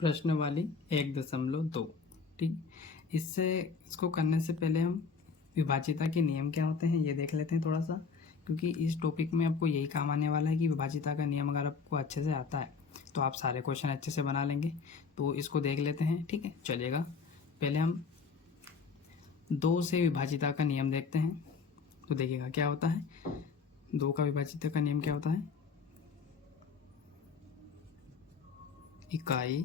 प्रश्न वाली 1.2। ठीक, इसको करने से पहले हम विभाज्यता के नियम क्या होते हैं ये देख लेते हैं थोड़ा सा, क्योंकि इस टॉपिक में आपको यही काम आने वाला है कि विभाज्यता का नियम अगर आपको अच्छे से आता है तो आप सारे क्वेश्चन अच्छे से बना लेंगे। तो इसको देख लेते हैं। ठीक है, चलिएगा। पहले हम 2 से विभाज्यता का नियम देखते हैं। तो देखिएगा क्या होता है, 2 का विभाज्यता का नियम क्या होता है। इकाई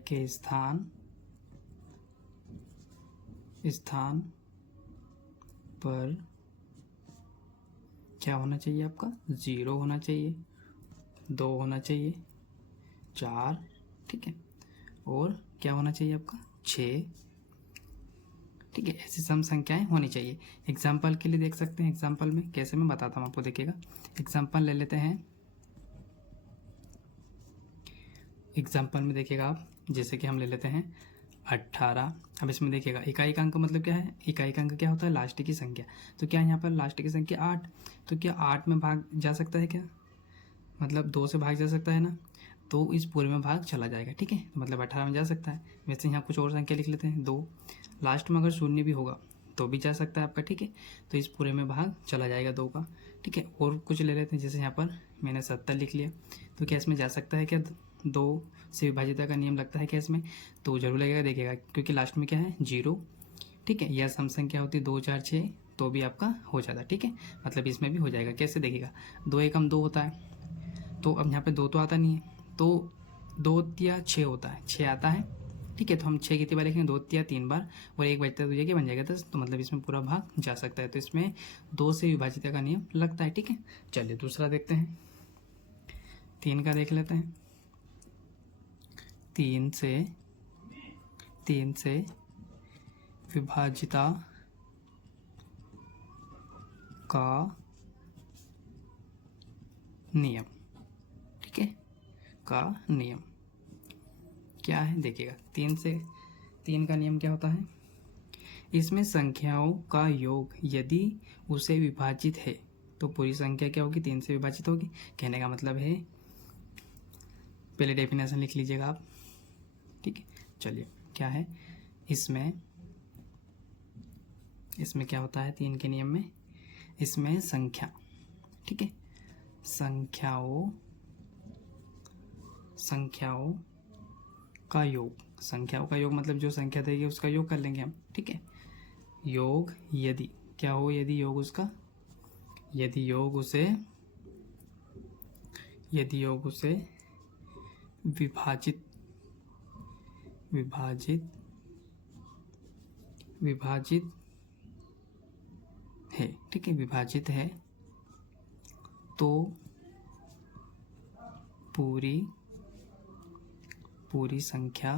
के स्थान पर क्या होना चाहिए, आपका 0 होना चाहिए, 2 होना चाहिए, 4, ठीक है, और क्या होना चाहिए आपका 6। ठीक है, ऐसी सम संख्याएं होनी चाहिए। एग्जाम्पल के लिए देख सकते हैं, एग्जाम्पल में कैसे मैं बताता हूँ आपको। देखिएगा, एग्जाम्पल ले लेते हैं। एग्जाम्पल में देखिएगा आप, जैसे कि हम ले लेते हैं 18। अब इसमें देखिएगा इकाई का अंक मतलब क्या है, इकाई का अंक क्या होता है, लास्ट की संख्या। तो क्या यहाँ पर लास्ट की संख्या 8, तो क्या 8 में भाग जा सकता है क्या, मतलब 2 से भाग जा सकता है ना, तो इस पूरे में भाग चला जाएगा। ठीक है, तो मतलब 18 में जा सकता है। वैसे यहाँ कुछ और संख्या लिख लेते हैं 2, लास्ट में अगर 0 भी होगा तो भी जा सकता है आपका। ठीक है, तो इस पूरे में भाग चला जाएगा 2 का। ठीक है, और कुछ ले लेते हैं, जैसे यहाँ पर मैंने 70 लिख लिया, तो क्या इसमें जा सकता है क्या, 2 से विभाज्यता का नियम लगता है क्या इसमें, तो जरूर लगेगा। देखिएगा क्योंकि लास्ट में क्या है 0। ठीक है, यह सम संख्या होती है 2, 4, 6, तो भी आपका हो जाता है। ठीक है, मतलब इसमें भी हो जाएगा। कैसे, देखिएगा 2 एकम 2 होता है, तो अब यहाँ पे 2 तो आता नहीं है, तो 2 या 6 होता है, 6 आता है। ठीक है, तो हम 6 कितनी बार लिखेंगे, 2 या 3 बार, और 1 बचता है तो ये क्या बन जाएगा 10, तो मतलब इसमें पूरा भाग जा सकता है। तो इसमें 2 से विभाज्यता का नियम लगता है। ठीक है, चलिए दूसरा देखते हैं, 3 का देख लेते हैं। 3 से विभाज्यता का नियम, ठीक है, का नियम क्या है, देखिएगा 3 का नियम क्या होता है, इसमें संख्याओं का योग यदि उसे विभाजित है तो पूरी संख्या क्या होगी, 3 से विभाजित होगी। कहने का मतलब है, पहले डेफिनेशन लिख लीजिएगा आप। ठीक है, चलिए क्या है इसमें क्या होता है 3 के नियम में, इसमें संख्या, ठीक है, संख्याओं का योग, संख्याओं का योग मतलब जो संख्या देगी उसका योग कर लेंगे हम। ठीक है, योग यदि क्या हो, यदि योग उसका, यदि योग उसे विभाजित है, ठीक है, विभाजित है, तो पूरी संख्या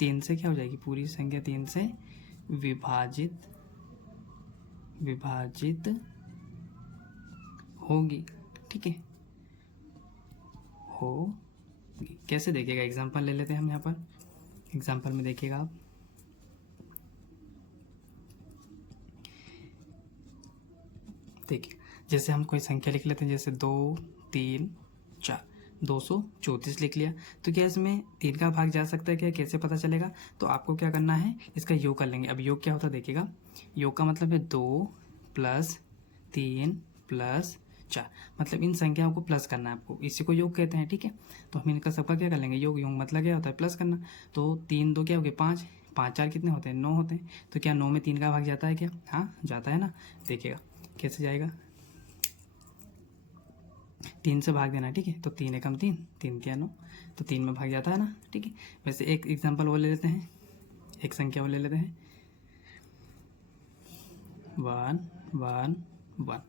3 से क्या हो जाएगी, पूरी संख्या 3 से विभाजित होगी। ठीक है, हो कैसे, देखिएगा एग्जांपल ले लेते हैं हम यहाँ पर। एग्जांपल में देखिएगा आप, देखिए जैसे हम कोई संख्या लिख लेते हैं, जैसे 2, 3, 4, 234 लिख लिया, तो क्या इसमें 3 का भाग जा सकता है क्या, कैसे पता चलेगा, तो आपको क्या करना है, इसका योग कर लेंगे। अब योग क्या होता है, देखिएगा योग का मतलब है 2 + 3 + 4, मतलब इन संख्याओं को प्लस करना है आपको, इसी को योग कहते हैं। ठीक है, तो हम इनका सबका क्या कर लेंगे, योग मतलब क्या होता है, प्लस करना। तो 3 2 क्या हो गए 5, 5 4 कितने होते हैं, 9 होते हैं। तो क्या 9 में 3 का भाग जाता है क्या, हाँ जाता है ना। देखिएगा कैसे जाएगा, 3 से भाग देना है। ठीक है, तो 3 एकम 3, 3 तिया 9, तो 3 में भाग जाता है ना। ठीक है, वैसे एक एग्जांपल वो ले लेते हैं, एक संख्या वो ले लेते हैं 1 1 1,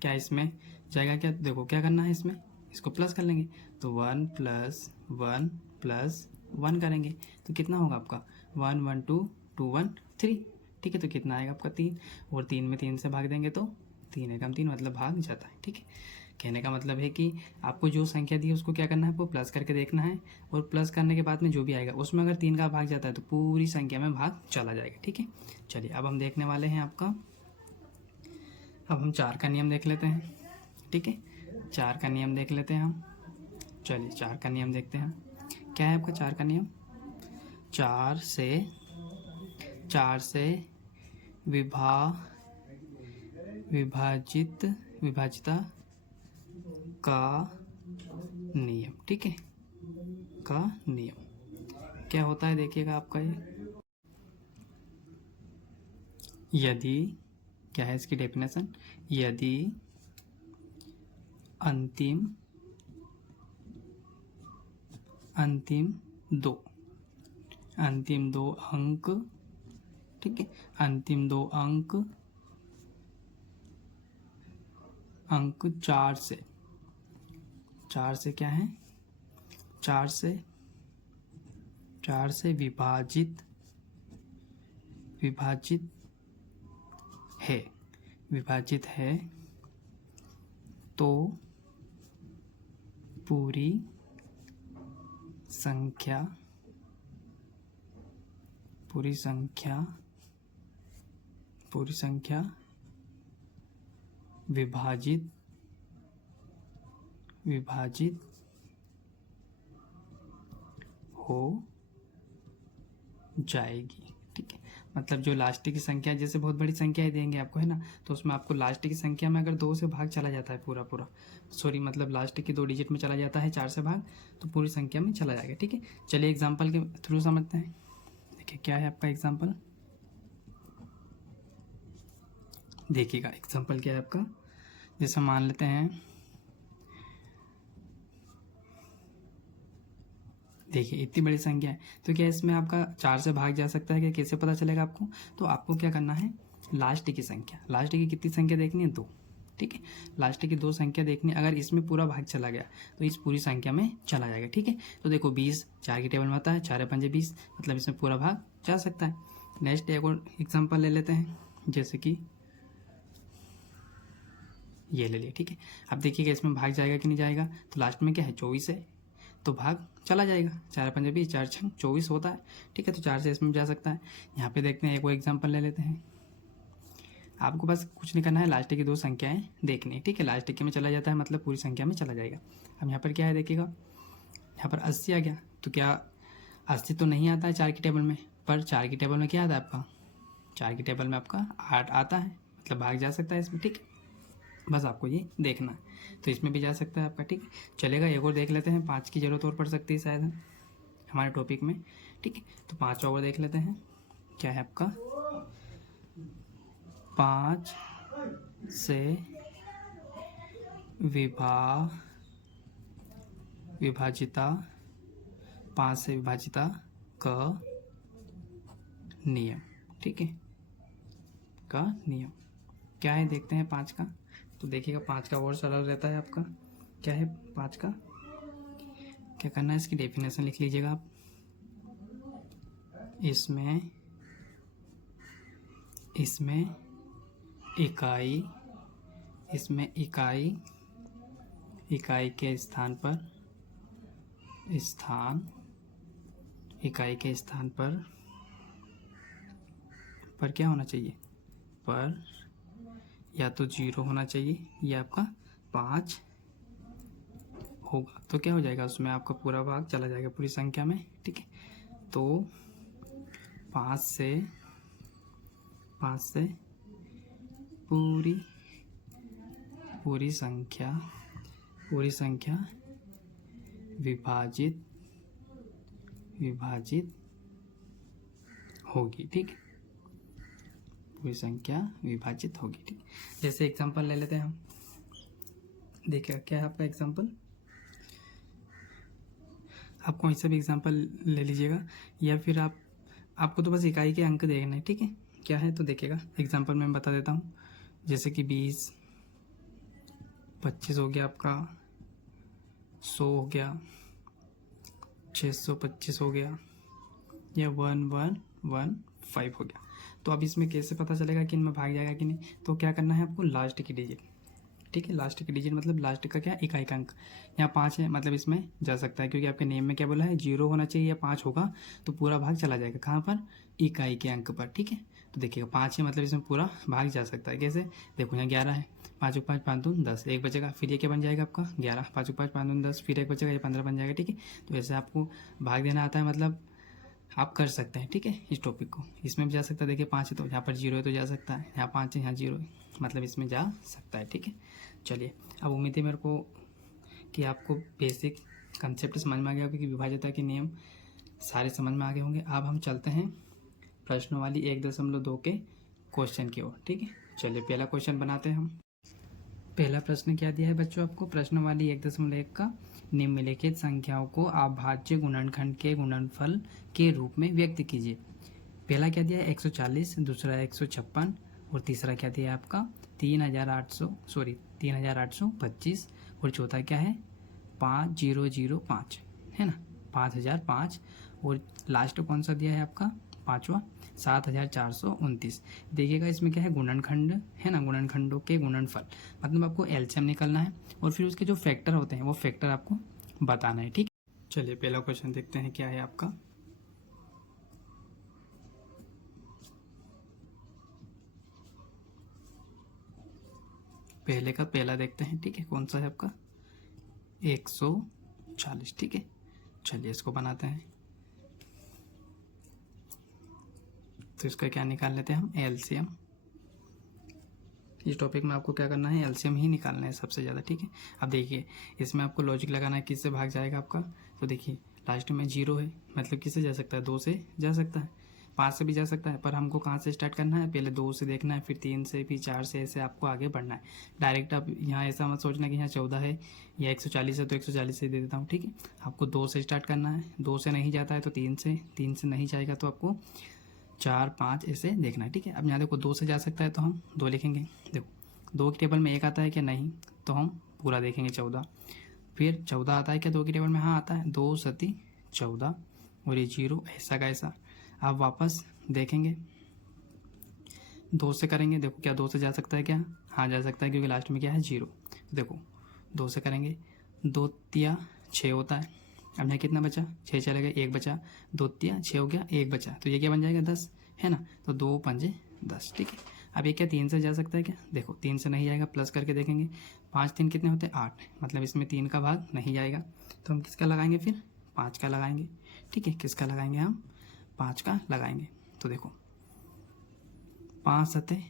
क्या इसमें जाएगा क्या, देखो क्या करना है, इसमें इसको प्लस कर लेंगे, तो 1 + 1 + 1 करेंगे, तो कितना होगा आपका 1 1 2 2 1 3। ठीक है, तो कितना आएगा आपका 3, और 3 में 3 से भाग देंगे तो 3 एकम 3, मतलब भाग जाता है। ठीक है, कहने का मतलब है कि आपको जो संख्या दी है उसको क्या करना है, आपको प्लस करके देखना है, और प्लस करने के बाद में जो भी आएगा उसमें अगर 3 का भाग जाता है तो पूरी संख्या में भाग चला जाएगा। ठीक है, चलिए अब हम देखने वाले हैं आपका, अब हम 4 का नियम देख लेते हैं। ठीक है, 4 का नियम देख लेते हैं हम। चलिए 4 का नियम देखते हैं। क्या है आपका 4 का नियम? 4 से विभाजिता का नियम। ठीक है, का नियम क्या होता है देखिएगा आपका ये, यदि, क्या है इसकी डेफिनेशन, यदि अंतिम दो अंक, ठीक है, अंतिम 2 अंक 4 से क्या है, 4 से विभाजित है तो पूरी संख्या विभाजित हो जाएगी। ठीक है, मतलब जो लास्ट की संख्या, जैसे बहुत बड़ी संख्या देंगे आपको, है ना, तो उसमें आपको लास्ट की संख्या में अगर 2 से भाग चला जाता है पूरा सॉरी, मतलब लास्ट की 2 डिजिट में चला जाता है 4 से भाग, तो पूरी संख्या में चला जाएगा। ठीक है, चलिए एग्जाम्पल के थ्रू समझते हैं। देखिए क्या है आपका एग्जाम्पल, देखिएगा एग्जाम्पल क्या है आपका। जैसे मान लेते हैं, देखिए इतनी बड़ी संख्या है, तो क्या इसमें आपका 4 से भाग जा सकता है? क्या कैसे पता चलेगा आपको? तो आपको क्या करना है, लास्ट की कितनी संख्या देखनी है? 2। ठीक है, लास्ट की 2 संख्या देखनी, अगर इसमें पूरा भाग चला गया तो इस पूरी संख्या में चला जाएगा। ठीक है, तो देखो 20 4 की टेबल में आता है, 4 5 20, मतलब इसमें पूरा भाग जा सकता है। नेक्स्ट एक और एग्जाम्पल ले लेते हैं, जैसे कि ये ले लिए। ठीक है, अब देखिएगा इसमें भाग जाएगा कि नहीं जाएगा, तो लास्ट में क्या है 24 है, तो भाग चला जाएगा, 4 5 20, 4 6 24 होता है। ठीक है, तो 4 से इसमें जा सकता है। यहाँ पे देखते हैं, एक और एग्जाम्पल ले लेते हैं। आपको बस कुछ नहीं करना है, लास्ट की 2 संख्याएं देखनी। ठीक है, लास्ट की में चला जाता है मतलब पूरी संख्या में चला जाएगा। अब यहाँ पर क्या है देखिएगा, यहाँ पर 80 आ गया, तो क्या 80 तो नहीं आता है 4 की टेबल में, पर 4 की टेबल में क्या आता है आपका, 4 की टेबल में आपका 8 आता है, मतलब भाग जा सकता है इसमें। ठीक है, बस आपको ये देखना है, तो इसमें भी जा सकता है आपका। ठीक है, चलेगा, एक और देख लेते हैं, 5 की जरूरत और पड़ सकती है शायद हमारे टॉपिक में। ठीक है, तो 5 और देख लेते हैं। क्या है आपका, 5 से विभाजिता का नियम। ठीक है, का नियम क्या है देखते हैं 5 का। तो देखिएगा 5 का और सरल रहता है आपका। क्या है 5 का, क्या करना है, इसकी डेफिनेशन लिख लीजिएगा आप। इसमें इकाई के स्थान पर क्या होना चाहिए, पर या तो 0 होना चाहिए या आपका 5 होगा, तो क्या हो जाएगा, उसमें आपका पूरा भाग चला जाएगा पूरी संख्या में। ठीक है, तो 5 से पूरी संख्या विभाजित होगी। ठीक, पूरी संख्या विभाजित होगी। ठीक, जैसे एग्जांपल ले लेते हैं हम। देखिए क्या है आपका एग्जांपल, आप कौन सा भी एग्जांपल ले लीजिएगा, या फिर आपको तो बस इकाई के अंक देखने हैं। ठीक है, क्या है तो देखिएगा एग्जांपल में बता देता हूँ। जैसे कि 20, 25 हो गया आपका, 100 हो गया, 625 हो गया, या 1115 हो गया। तो अब इसमें कैसे पता चलेगा कि इनमें भाग जाएगा कि नहीं, तो क्या करना है आपको, लास्ट की डिजिट ठीक है। लास्ट के डिजिट मतलब लास्ट का क्या, इकाई का अंक। यहाँ 5 है मतलब इसमें जा सकता है, क्योंकि आपके नेम में क्या बोला है 0 होना चाहिए या 5 होगा तो पूरा भाग चला जाएगा कहाँ पर, इकाई के अंक पर। ठीक है, तो देखिएगा 5 है मतलब इसमें पूरा भाग जा सकता है। कैसे, देखो यहाँ 11 है, 5 5 5 2 10, एक बचेगा, फिर ये क्या बन जाएगा आपका 11, 5 5 5 2 10, फिर एक बचेगा, ये 15 बन जाएगा। ठीक है, तो ऐसे आपको भाग देना आता है, मतलब आप कर सकते हैं। ठीक है, इस टॉपिक को इसमें भी जा सकता है। देखिए 5 है तो यहाँ पर 0 है तो जा सकता है, यहाँ 5 है यहाँ 0 है, मतलब इसमें जा सकता है। ठीक है, चलिए अब उम्मीद है मेरे को कि आपको बेसिक कंसेप्ट समझ में आ गया होगा कि विभाज्यता के नियम सारे समझ में आ गए होंगे। अब हम चलते हैं प्रश्न वाली 1.2 के क्वेश्चन की ओर। ठीक है, चलिए पहला क्वेश्चन बनाते हैं हम। पहला प्रश्न क्या दिया है बच्चों आपको, प्रश्न वाली 1.1 का निम्नलिखित संख्याओं को अभाज्य गुणनखंड के गुणनफल के रूप में व्यक्त कीजिए। पहला क्या दिया है 140, दूसरा 156 और तीसरा क्या दिया है आपका 3825 और चौथा क्या है 5005 है ना, 5005 और लास्ट कौन सा दिया है आपका पांचवा 7429। देखिएगा इसमें क्या है गुणनखंड है ना, गुणनखंडों के गुणनफल मतलब आपको एलसीएम निकालना है और फिर उसके जो फैक्टर होते हैं वो फैक्टर आपको बताना है। ठीक, चलिए पहला क्वेश्चन देखते हैं क्या है आपका। पहले का पहला देखते हैं। ठीक है, कौन सा है आपका 140। ठीक है, चलिए इसको बनाते हैं। तो इसका क्या निकाल लेते हैं हम एलसीएम। इस टॉपिक में आपको क्या करना है एलसीएम ही निकालना है सबसे ज़्यादा। ठीक है, अब देखिए इसमें आपको लॉजिक लगाना है किससे भाग जाएगा आपका। तो देखिए लास्ट में 0 है मतलब किससे जा सकता है 2 से जा सकता है, 5 से भी जा सकता है, पर हमको कहाँ से स्टार्ट करना है पहले 2 से देखना है, फिर 3 से, फिर 4 से, ऐसे आपको आगे बढ़ना है। डायरेक्ट आप यहाँ ऐसा मत सोचना कि यहाँ 14 है या 140 है तो 140 से दे देता हूँ। ठीक है, आपको 2 से स्टार्ट करना है, 2 से नहीं जाता है तो 3 से, 3 से नहीं जाएगा तो आपको 4 5 ऐसे देखना है। ठीक है, अब यहाँ देखो 2 से जा सकता है तो हम 2 लिखेंगे। देखो 2 की टेबल में 1 आता है क्या, नहीं, तो हम पूरा देखेंगे 14। फिर 14 आता है क्या 2 की टेबल में, हाँ आता है, 2 सती 14 और ये 0 ऐसा का ऐसा। आप वापस देखेंगे 2 से करेंगे, देखो क्या 2 से जा सकता है क्या, हाँ जा सकता है क्योंकि लास्ट में क्या है 0। देखो 2 से करेंगे 2 तिया 6 होता है। अब यहाँ कितना बचा 6 चले गए, 1 बचा, 2 तिया 6 हो गया, 1 बचा, तो ये क्या बन जाएगा 10 है ना, तो 2 पंजे 10। ठीक है, अब ये क्या 3 से जा सकता है क्या, देखो 3 से नहीं जाएगा, प्लस करके देखेंगे 5 3 कितने होते हैं 8, मतलब इसमें 3 का भाग नहीं जाएगा, तो हम किसका लगाएंगे फिर 5 का लगाएंगे। ठीक है, किसका लगाएंगे हम 5 का लगाएंगे। तो देखो 5 सते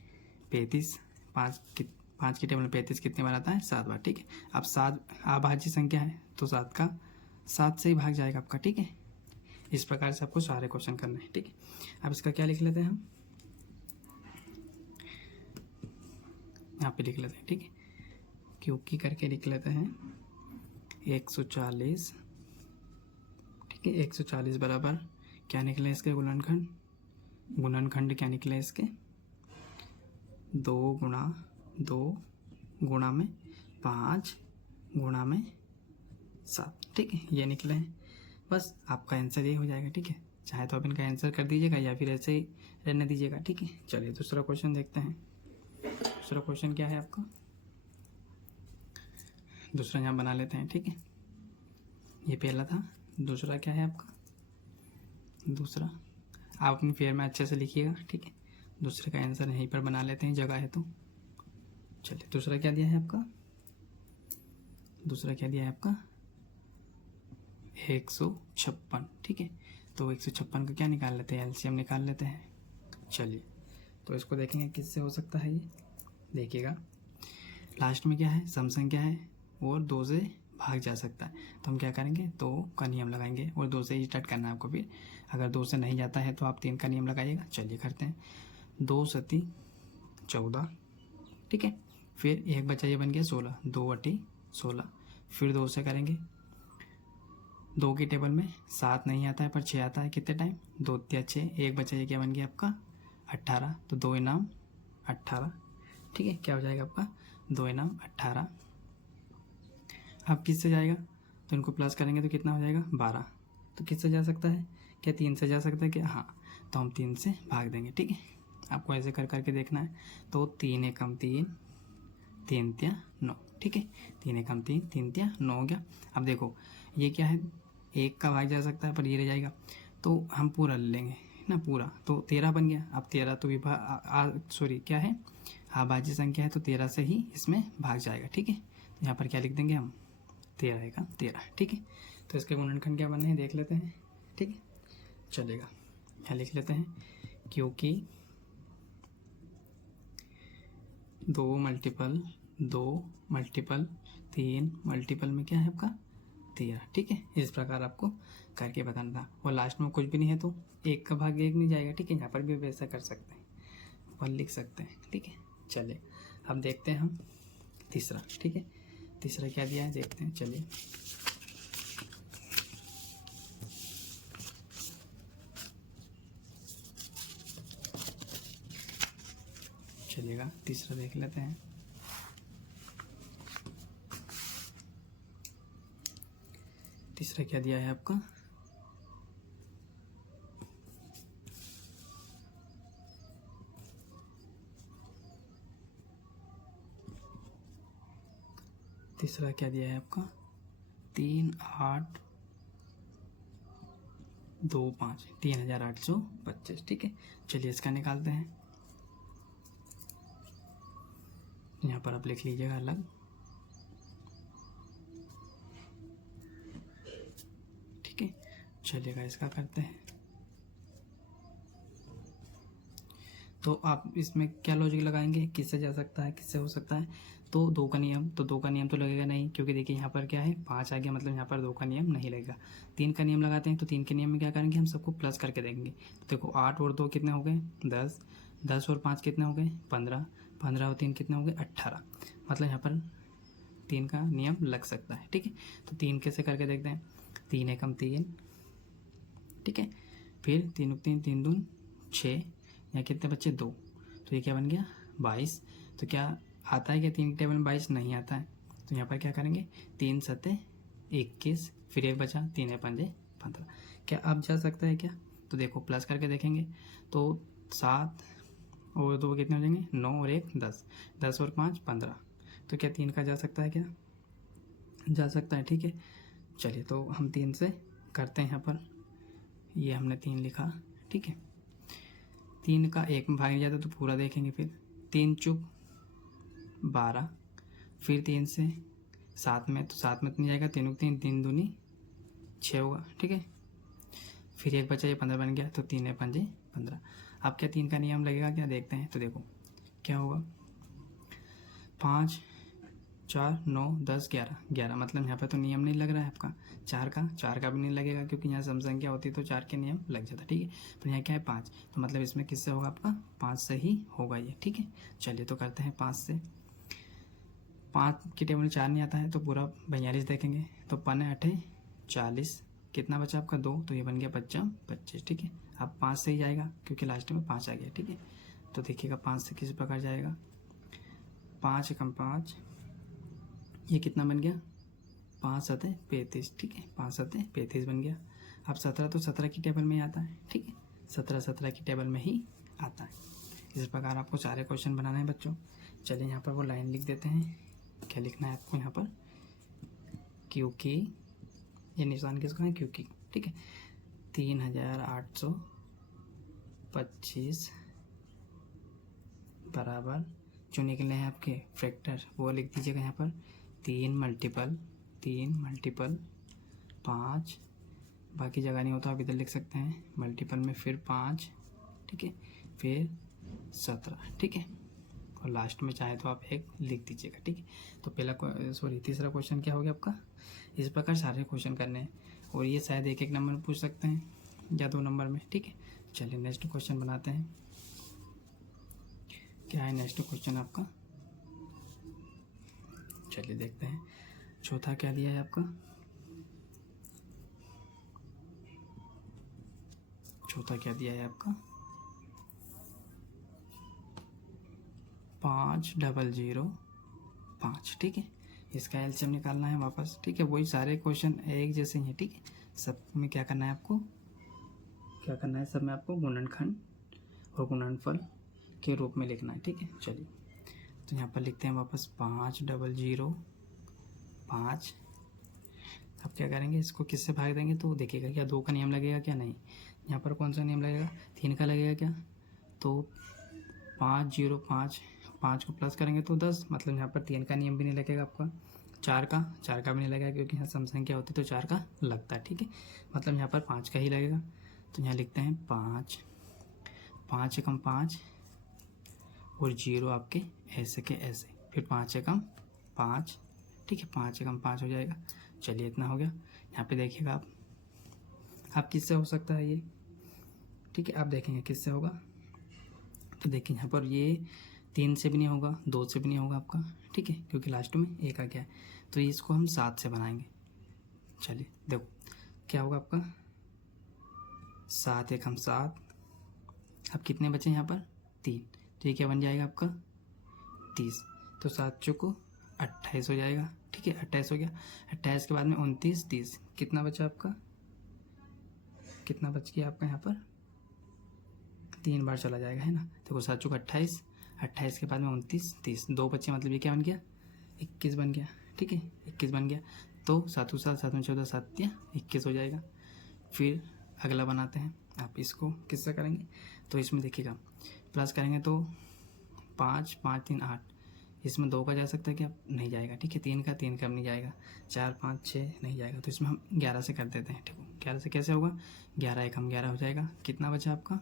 35, 5 की टेबल में 35 कितने बार आता है 7 बार। ठीक है, अब 7 अभाज्य संख्या है तो 7 का 7 से ही भाग जाएगा आपका। ठीक है, इस प्रकार से आपको सारे क्वेश्चन करने हैं। ठीक है, अब इसका क्या लिख लेते हैं हम, यहाँ पे लिख लेते हैं। ठीक है, क्योंकि करके लिख लेते हैं 140। ठीक है, 140 बराबर क्या निकले इसके गुणनखंड, गुणनखंड क्या निकले इसके 2 गुणा 2 गुणा में 5 गुणा में 7। ठीक है, ये निकले हैं, बस आपका आंसर ये हो जाएगा। ठीक है, चाहे तो आप इनका आंसर कर दीजिएगा या फिर ऐसे ही रहने दीजिएगा। ठीक है, चलिए दूसरा क्वेश्चन देखते हैं। दूसरा क्वेश्चन क्या है आपका, दूसरा यहाँ बना लेते हैं। ठीक है, ये पहला था, दूसरा क्या है आपका, दूसरा आप अपनी फेयर में अच्छे से लिखिएगा। ठीक है, दूसरे का आंसर यहीं पर बना लेते हैं, जगह है तो। चलिए दूसरा क्या दिया है आपका, दूसरा क्या दिया है आपका 156। ठीक है, तो 156 का क्या निकाल लेते हैं एलसीएम निकाल लेते हैं। चलिए तो इसको देखेंगे किससे हो सकता है ये, देखिएगा लास्ट में क्या है सम संख्या है और 2 से भाग जा सकता है, तो हम क्या करेंगे 2 का नियम लगाएंगे और 2 से ही स्टार्ट करना है आपको। फिर अगर 2 से नहीं जाता है तो आप 3 का नियम लगाइएगा। चलिए करते हैं 2 सती 14। ठीक है, फिर एक बचा ये बन गया 16, 2 अटी 16, फिर 2 से करेंगे, 2 की टेबल में 7 नहीं आता है पर 6 आता है, कितने टाइम 2 तिया 6, एक बचा ये क्या बन गया आपका 18, तो 2 इनाम 18। ठीक है, क्या हो जाएगा आपका 2 इनाम 18। अब किससे जाएगा तो इनको प्लस करेंगे तो कितना हो जाएगा 12, तो किससे जा सकता है क्या 3 से जा सकता है क्या, हाँ, तो हम 3 से भाग देंगे। ठीक है, आपको ऐसे कर करके देखना है, तो 3 एकम 3, 3 तिया 9, ठीक है। 3 एकम 3, 3 तिया 9 हो गया। अब देखो ये क्या है, 1 का भाग जा सकता है पर ये रह जाएगा, तो हम पूरा ले लेंगे ना, पूरा तो 13 बन गया। अब 13 तो सॉरी क्या है, अभाज्य संख्या है, तो 13 से ही इसमें भाग जाएगा, ठीक है। तो यहाँ पर क्या लिख देंगे हम, 13 का 13, ठीक है। तो इसके गुणनखंड क्या बने हैं देख लेते हैं, ठीक है, चलेगा। यहाँ लिख लेते हैं, क्योंकि 2 मल्टीपल 3 मल्टीपल में क्या है आपका 13, ठीक है। इस प्रकार आपको करके बताना था, और लास्ट में कुछ भी नहीं है तो 1 का भाग 1 नहीं जाएगा, ठीक है। यहाँ पर भी वैसा कर सकते हैं और लिख सकते हैं, ठीक है। चलिए अब देखते हैं हम तीसरा, ठीक है। तीसरा क्या दिया है देखते हैं, चलिए। चलेगा, तीसरा देख लेते हैं। तीसरा क्या दिया है आपका, तीसरा क्या दिया है आपका 3 8 2 5 3825, ठीक है। चलिए इसका निकालते हैं। यहाँ पर आप लिख लीजिएगा अलग, ठीक है। चलिएगा इसका करते हैं। तो आप इसमें क्या लॉजिक लगाएंगे, किससे जा सकता है, किससे हो सकता है, तो 2 का नियम, तो 2 का नियम तो लगेगा नहीं, क्योंकि देखिए यहाँ पर क्या है 5 आ गया, मतलब यहाँ पर 2 का नियम नहीं लगेगा। 3 का नियम लगाते हैं, तो 3 के नियम में क्या करेंगे, हम सबको प्लस करके देखेंगे। तो देखो 8 और 2 कितने हो गए 10, 10 और 5 कितने हो गए 15, 15 और 3 कितने हो गए 18, मतलब यहाँ पर 3 का नियम लग सकता है, ठीक है। तो 3 कैसे करके देखते हैं, 3 एकम 3, ठीक है। फिर 3 3 3 दून 6, यहाँ कितने बच्चे 2, तो ये क्या बन गया 22। तो क्या आता है क्या 3 के टेबल में 22 नहीं आता है, तो यहाँ पर क्या करेंगे 3 7 21, फिर 1 बचा 3 5 15, क्या अब जा सकता है क्या, तो देखो प्लस करके देखेंगे, तो 7 और 2 कितने हो जाएंगे 9 और 1 10, 10 और 5 15, तो क्या 3 का जा सकता है, क्या जा सकता है, ठीक है। चलिए तो हम 3 से करते हैं, यहाँ पर ये हमने 3 लिखा, ठीक है। 3 का 1 में भाग नहीं जाता तो पूरा देखेंगे, फिर 3 चुप 12, फिर 3 से 7 में, तो 7 में तो नहीं जाएगा, 3 3 3 दूनी 6 होगा, ठीक है। फिर 1 बचा, ये 15 बन गया, तो 3 5 15। अब क्या 3 का नियम लगेगा क्या देखते हैं, तो देखो क्या होगा 5 4 9 10 11 11, मतलब यहाँ पे तो नियम नहीं लग रहा है आपका 4 का भी नहीं लगेगा, क्योंकि यहाँ सम संख्या होती तो 4 के नियम लग जाता, ठीक है। पर यहाँ क्या है 5, तो मतलब इसमें किससे होगा आपका 5 से ही होगा ये, ठीक है। चलिए तो करते हैं 5 से। 5 के टेबल में 4 नहीं आता है, तो पूरा 42 देखेंगे, तो 5 8 40, कितना बचा आपका 2, तो ये बन गया 5 25, ठीक है। अब 5 से ही जाएगा, क्योंकि लास्ट में 5 आ गया, ठीक है। तो देखिएगा 5 से किस प्रकार जाएगा, 5 एकम 5, ये कितना बन गया 5 7 35, ठीक है, 5 7 35 बन गया। अब 17 तो 17 की टेबल में ही आता है, ठीक है, 17 17 की टेबल में ही आता है। इस प्रकार आपको सारे क्वेश्चन बनाना है बच्चों। चलिए यहाँ पर वो लाइन लिख देते हैं, क्या लिखना है आपको यहाँ पर, क्योंकि ये निशान किसका है, क्योंकि, ठीक है। 3825 बराबर जो निकले हैं आपके फैक्टर, वो लिख दीजिएगा यहाँ पर, 3 मल्टीपल 5, बाकी जगह नहीं होता आप इधर लिख सकते हैं, मल्टीपल में फिर 5, ठीक है, फिर 17, ठीक है, और लास्ट में चाहे तो आप 1 लिख दीजिएगा, ठीक है। तो तीसरा क्वेश्चन क्या हो गया आपका, इस प्रकार सारे क्वेश्चन करने हैं, और ये शायद 1 नंबर में पूछ सकते हैं या 2 नंबर में, ठीक है। चलिए नेक्स्ट क्वेश्चन बनाते हैं। क्या है नेक्स्ट क्वेश्चन आपका, चलिए देखते हैं। चौथा क्या दिया है आपका, चौथा क्या दिया है आपका 5005, ठीक है। इसका एलसीएम निकालना है वापस, ठीक है। वही सारे क्वेश्चन एक जैसे ही हैं, ठीक है। सब में क्या करना है आपको, क्या करना है, सब में आपको गुणनखंड और गुणनफल के रूप में लिखना है, ठीक है। चलिए तो यहाँ पर लिखते हैं वापस 5005। अब क्या करेंगे, इसको किससे भाग देंगे तो देखिएगा क्या 2 का नियम लगेगा क्या, नहीं। यहाँ पर कौन सा नियम लगेगा, 3 का लगेगा क्या, तो 505, 5 को प्लस करेंगे तो 10, मतलब यहाँ पर 3 का नियम भी नहीं लगेगा आपका। 4 का भी नहीं लगेगा, क्योंकि यहाँ सम संख्या होती है तो 4 का लगता है, ठीक है। मतलब यहाँ पर 5 का ही लगेगा। तो यहाँ लिखते हैं 5, 5 एकम 5 और 0 आपके ऐसे के ऐसे, फिर 5 एकम 5, ठीक है, 5 एकम 5 हो जाएगा। चलिए इतना हो गया। यहाँ पे देखिएगा आप किससे हो सकता है ये, ठीक है, आप देखेंगे किससे होगा। तो देखिए यहाँ पर ये 3 से भी नहीं होगा, 2 से भी नहीं होगा आपका, ठीक है, क्योंकि लास्ट में 1 आ गया है। तो इसको हम 7 से बनाएंगे। चलिए देखो क्या होगा आपका, 7 एकम 7। अब कितने बचे यहाँ पर, 3। तो ये क्या बन जाएगा आपका 30। तो 7 चौको 28 हो जाएगा, ठीक है, 28 हो गया। 28 के बाद में 29, 30, कितना बचा आपका, कितना बच गया आपका यहाँ पर, 3 बार चला जाएगा, है ना। देखो 7 चौको 28, 28 के बाद में 29, 30, 2 बच्चे, मतलब ये क्या बन गया 21 बन गया, ठीक है, 21 बन गया। तो 7 7 7 14 7 या 21 हो जाएगा। फिर अगला बनाते हैं, आप इसको किससे करेंगे, तो इसमें देखिएगा प्लस करेंगे तो 5 5 3 8, इसमें 2 का जा सकता है क्या, नहीं जाएगा, ठीक है, 3 का नहीं जाएगा, 4 5 6 नहीं जाएगा। तो इसमें हम 11 से कर देते हैं, ठीक है। 11 से कैसे होगा, 11 एकम 11 हो जाएगा। कितना बचा आपका,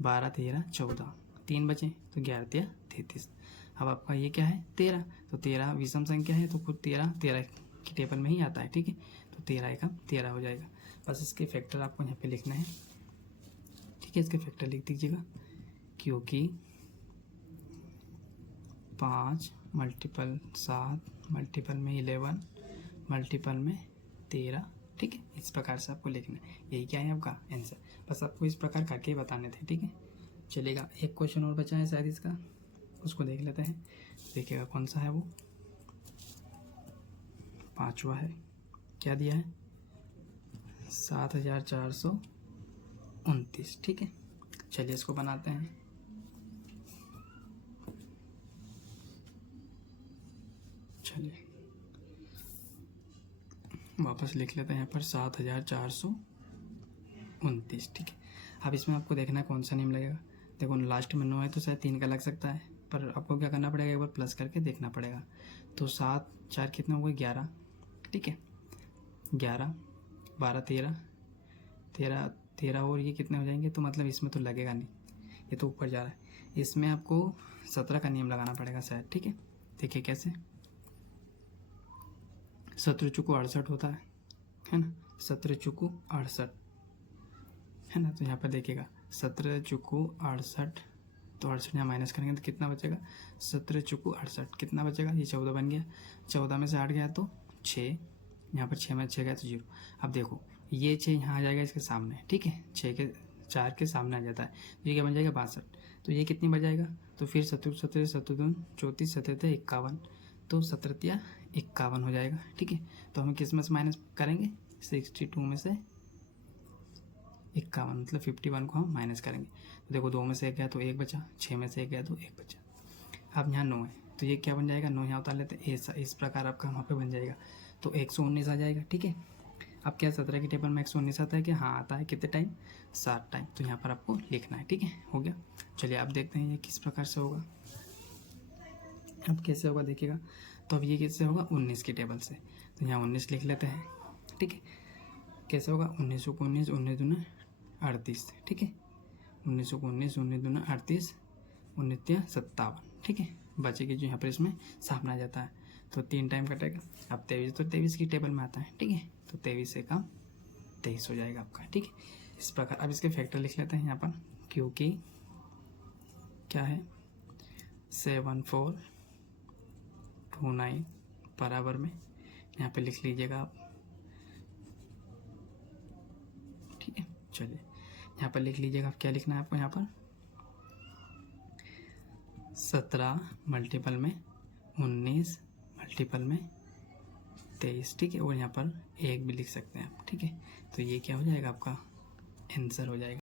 12 13 14, 3 बचे, तो 11 13 33। अब आपका ये क्या है 13, तो 13 विषम संख्या है, तो खुद 13 की टेबल में ही आता है, ठीक है। तो 13 एकम 13 हो जाएगा। बस इसके फैक्टर आपको यहाँ पे लिखना है, ठीक है, इसके फैक्टर लिख दीजिएगा, क्योंकि 5 मल्टीपल 7 मल्टीपल में 11 मल्टीपल में 13, ठीक है। इस प्रकार से आपको लिखना है, यही क्या है आपका आंसर। बस आपको इस प्रकार करके बताने थे, ठीक है। चलेगा, एक क्वेश्चन और बचा है शायद इसका, उसको देख लेते हैं। देखिएगा कौन सा है वो, 5वां है। क्या दिया है, 7429, ठीक है। चलिए इसको बनाते हैं। चलिए वापस लिख लेते हैं यहाँ पर 7429, ठीक है। अब इसमें आपको देखना है कौन सा नियम लगेगा। देखो लास्ट में 9 है तो शायद 3 का लग सकता है, पर आपको क्या करना पड़ेगा, एक बार प्लस करके देखना पड़ेगा। तो 7 4 कितना हुआ 11, ठीक है, 11 12 13 13 13 और ये कितने हो जाएंगे, तो मतलब इसमें तो लगेगा नहीं, ये तो ऊपर जा रहा है। इसमें आपको 17 का नियम लगाना पड़ेगा शायद, ठीक है। देखिए कैसे, 17 चुको 68 होता है ना, 17 चुको 68 है ना। तो यहाँ पर देखिएगा 17 चुको 68, तो 68 यहाँ माइनस करेंगे तो कितना बचेगा, 17 चुको 68 कितना बचेगा, ये 14 बन गया। 14 में से 8 गया तो 6, यहाँ पर 6 में 6 गया तो 0। अब देखो ये 6 यहाँ आ जाएगा इसके सामने, ठीक है, 6 के 4 के सामने आ जाता है, तो ये क्या बन जाएगा 62। तो ये कितनी बच जाएगा, तो फिर 17 17 17 34 17 51, तो 17 51 हो जाएगा, ठीक है। तो हम किस में से माइनस करेंगे, 62 में से 51, मतलब 51 को हम माइनस करेंगे। तो देखो 2 में से 1 गया तो 1 बचा, 6 में से 1 गया तो 1 बचा। अब यहाँ 9 है तो ये क्या बन जाएगा, 9 यहाँ उतार लेते हैं, इस प्रकार आपका वहाँ पे बन जाएगा, तो 119 आ जाएगा, ठीक है। अब क्या 17 की टेबल में 119 आता है कि हाँ आता है, कितने टाइम 7 टाइम, तो यहाँ पर आपको लिखना है, ठीक है, हो गया। चलिए आप देखते हैं ये किस प्रकार से होगा। अब कैसे होगा देखिएगा, तो अब ये किससे होगा 19 की टेबल से, तो यहाँ 19 लिख लेते हैं, ठीक है। कैसे होगा, 19 को 19 19 दूना 38, ठीक है, 19 को 19 19 दूना 38 19 57, ठीक है। बचेगी जो यहाँ पर इसमें सामने आ जाता है, तो 3 टाइम कटेगा। अब 23, तो 23 की टेबल में आता है, ठीक है, तो 23 से कम 23 हो जाएगा आपका, ठीक है। इस प्रकार अब इसके फैक्टर लिख लेते हैं यहाँ पर, क्योंकि क्या है 7429 बराबर में, यहाँ पे लिख लीजिएगा आप, ठीक है। चलिए यहाँ पर लिख लीजिएगा, आप क्या लिखना है आपको यहाँ पर, 17 मल्टीपल में 19 मल्टीपल में 23, ठीक है, और यहाँ पर 1 भी लिख सकते हैं आप, ठीक है। तो ये क्या हो जाएगा आपका आंसर हो जाएगा।